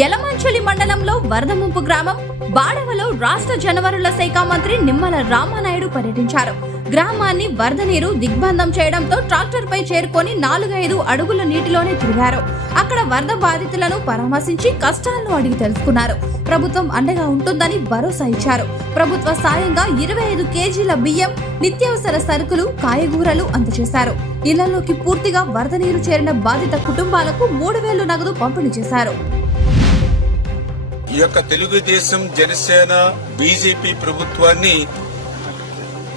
యలమంచిలి మండలంలో వరద ముంపు గ్రామం బాడవలో రాష్ట్ర జలవనరుల శాఖ మంత్రి నిమ్మల రామానాయుడు పర్యటించారు. గ్రామాన్ని వరద నీరు దిగ్బంధం చేయడంతో ట్రాక్టర్ పై చేరుకొని 4-5 అడుగుల నీటిలోనే తిరిగారు. అక్కడ వరద బాధితులను పరామర్శించి కష్టాలను అడిగి తెలుసుకున్నారు. ప్రభుత్వం అండగా ఉంటుందని భరోసా ఇచ్చారు. ప్రభుత్వ సాయంగా 25 కేజీల బియ్యం, నిత్యావసర సరుకులు, కాయగూరలు అందజేశారు. ఇళ్లలోకి పూర్తిగా వరద నీరు చేరిన బాధిత కుటుంబాలకు 3,000 నగదు పంపిణీ చేశారు. ఈ యొక్క తెలుగుదేశం, జనసేన, బీజేపీ ప్రభుత్వాన్ని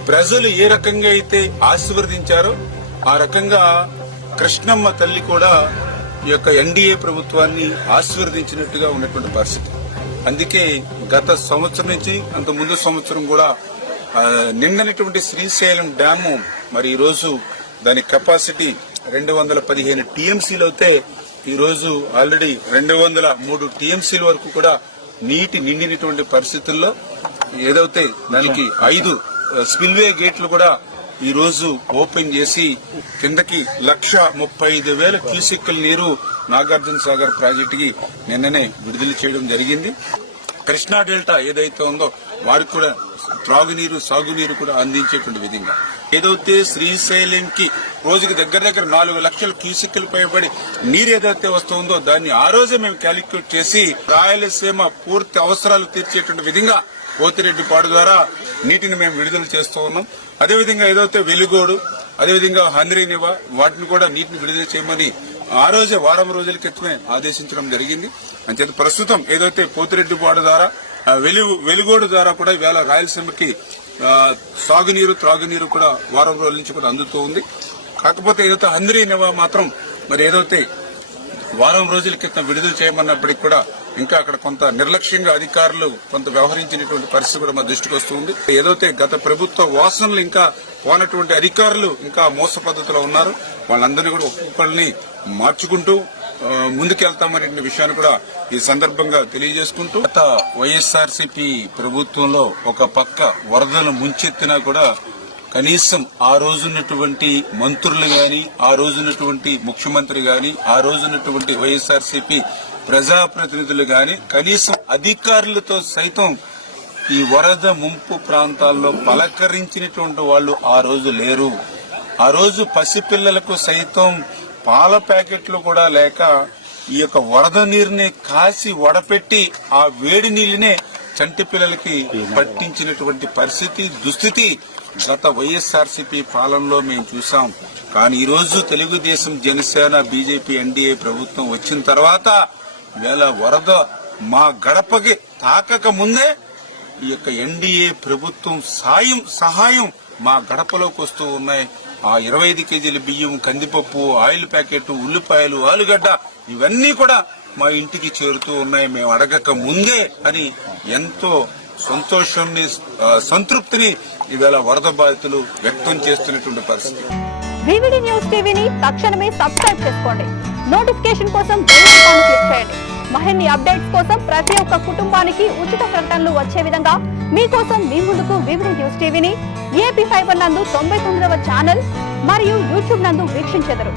ప్రజలు ఏ రకంగా అయితే ఆశీర్వదించారో ఆ రకంగా కృష్ణమ్మ తల్లి కూడా ఈ యొక్క ఎన్డీఏ ప్రభుత్వాన్ని ఆశీర్వదించినట్టుగా ఉన్నటువంటి పరిస్థితి. అందుకే గత సంవత్సరం నుంచి అంత ముందు సంవత్సరం కూడా నిండనటువంటి శ్రీశైలం డ్యాము మరి ఈ రోజు దాని కెపాసిటీ 215 టీఎంసీలు అయితే ఈ రోజు ఆల్రెడీ 203 టీఎంసీల వరకు కూడా నీటి నిండినటువంటి పరిస్థితుల్లో ఏదైతే దానికి 5 స్పిల్వే గేట్లు కూడా ఈ రోజు ఓపెన్ చేసి కిందకి 1,35,000 క్యూసెక్కుల నీరు నాగార్జున సాగర్ ప్రాజెక్టుకి నిన్ననే విడుదల చేయడం జరిగింది. కృష్ణా డెల్టా ఏదైతే ఉందో వారికి కూడా త్రాగునీరు, సాగునీరు కూడా అందించేటువంటి విధంగా ఏదైతే శ్రీశైలంకి రోజుకి దగ్గర 4 లక్షల క్యూసెక్కులు పైబడి నీరు ఏదైతే వస్తుందో దాన్ని ఆ రోజే మేము క్యాలిక్యులేట్ చేసి రాయలసీమ పూర్తి అవసరాలు తీర్చేటువంటి విధంగా పోతిరెడ్డిపాడు ద్వారా నీటిని మేము విడుదల చేస్తూ ఉన్నాం. అదేవిధంగా ఏదైతే వెలుగోడు, అదేవిధంగా హంద్రీనివా వాటిని కూడా నీటిని విడుదల చేయమని ఆ రోజే వారం రోజుల క్రితమే ఆదేశించడం జరిగింది. అంచేత ప్రస్తుతం ఏదైతే పోతిరెడ్డిపాడు ద్వారా వెలుగోడు ద్వారా కూడా ఇవాళ రాయలసీమకి సాగునీరు, త్రాగునీరు కూడా వారం రోజుల నుంచి కూడా అందుతూ ఉంది. కాకపోతే ఏదైతే హంద్రీనివా మాత్రం మరి ఏదైతే వారం రోజుల క్రితం విడుదల చేయమన్నప్పటికీ కూడా ఇంకా అక్కడ కొంత నిర్లక్ష్యంగా అధికారులు కొంత వ్యవహరించినటువంటి పరిస్థితి కూడా మా దృష్టికి వస్తుంది. ఏదైతే గత ప్రభుత్వ వాసనలు ఇంకా పోనటువంటి అధికారులు ఇంకా మోస పద్ధతిలో ఉన్నారు, వాళ్ళందరినీ కూడా ఒక్కొక్కరిని మార్చుకుంటూ ముందుకెళ్తామనే విషయాన్ని కూడా ఈ సందర్భంగా తెలియజేసుకుంటూ గత వైఎస్ఆర్సీపీ ప్రభుత్వంలో ఒక పక్క వరదలు ముంచెత్తినా కూడా కనీసం ఆ రోజున్నటువంటి మంత్రులు గాని, ఆ రోజున్నటువంటి ముఖ్యమంత్రి గాని, ఆ రోజున్నటువంటి వైఎస్ఆర్సీపీ ప్రజాప్రతినిధులు గాని కనీసం అధికారులతో సైతం ఈ వరద ముంపు ప్రాంతాల్లో పలకరించినటువంటి వాళ్ళు ఆ రోజు లేరు. ఆ రోజు పసిపిల్లలకు సైతం పాల ప్యాకెట్లు కూడా లేక ఈ యొక్క వరద నీరుని కాసి వడపెట్టి ఆ వేడి నీళ్ళనే చంటి పిల్లలకి పట్టించినటువంటి పరిస్థితి, దుస్థితి గత వైఎస్ఆర్సీపీ పాలనలో మేము చూసాం. కానీ ఈ రోజు తెలుగుదేశం, జనసేన, బీజేపీ, ఎన్డీఏ ప్రభుత్వం వచ్చిన తర్వాత వేళ వరద మా గడపకి తాకక ముందే ఈ యొక్క ఎన్డీఏ ప్రభుత్వం సహాయం మా గడపలోకి వస్తూ ఉన్నాయి. ఆ 25 కేజీల బియ్యం, కందిపప్పు, ఆయిల్ ప్యాకెట్, ఉల్లిపాయలు, ఆలుగడ్డ ఇవన్నీ కూడా మా ఇంటికి చేరుతూ ఉన్నాయి మేము అడగక ముందే అని ఎంతో సంతోషాన్ని, సంతృప్తిని ఈవేళ వరద బాధితులు వ్యక్తం చేస్తున్నటువంటి పరిస్థితి. వివిడి న్యూస్ టీవీని తక్షణమే సబ్స్క్రైబ్ చేసుకోండి. నోటిఫికేషన్ కోసం బెల్ ఐకాన్ క్లిక్ చేయండి. మరిన్ని అప్డేట్స్ కోసం ప్రతి ఒక్క కుటుంబానికి ఉచిత ప్రకటనలు వచ్చే విధంగా మీకోసం మీ ముందుకు వివిడి న్యూస్ టీవీని AP ఫైబర్ నందు 99వ ఛానల్ మరియు యూట్యూబ్ నందు వీక్షించెదరు.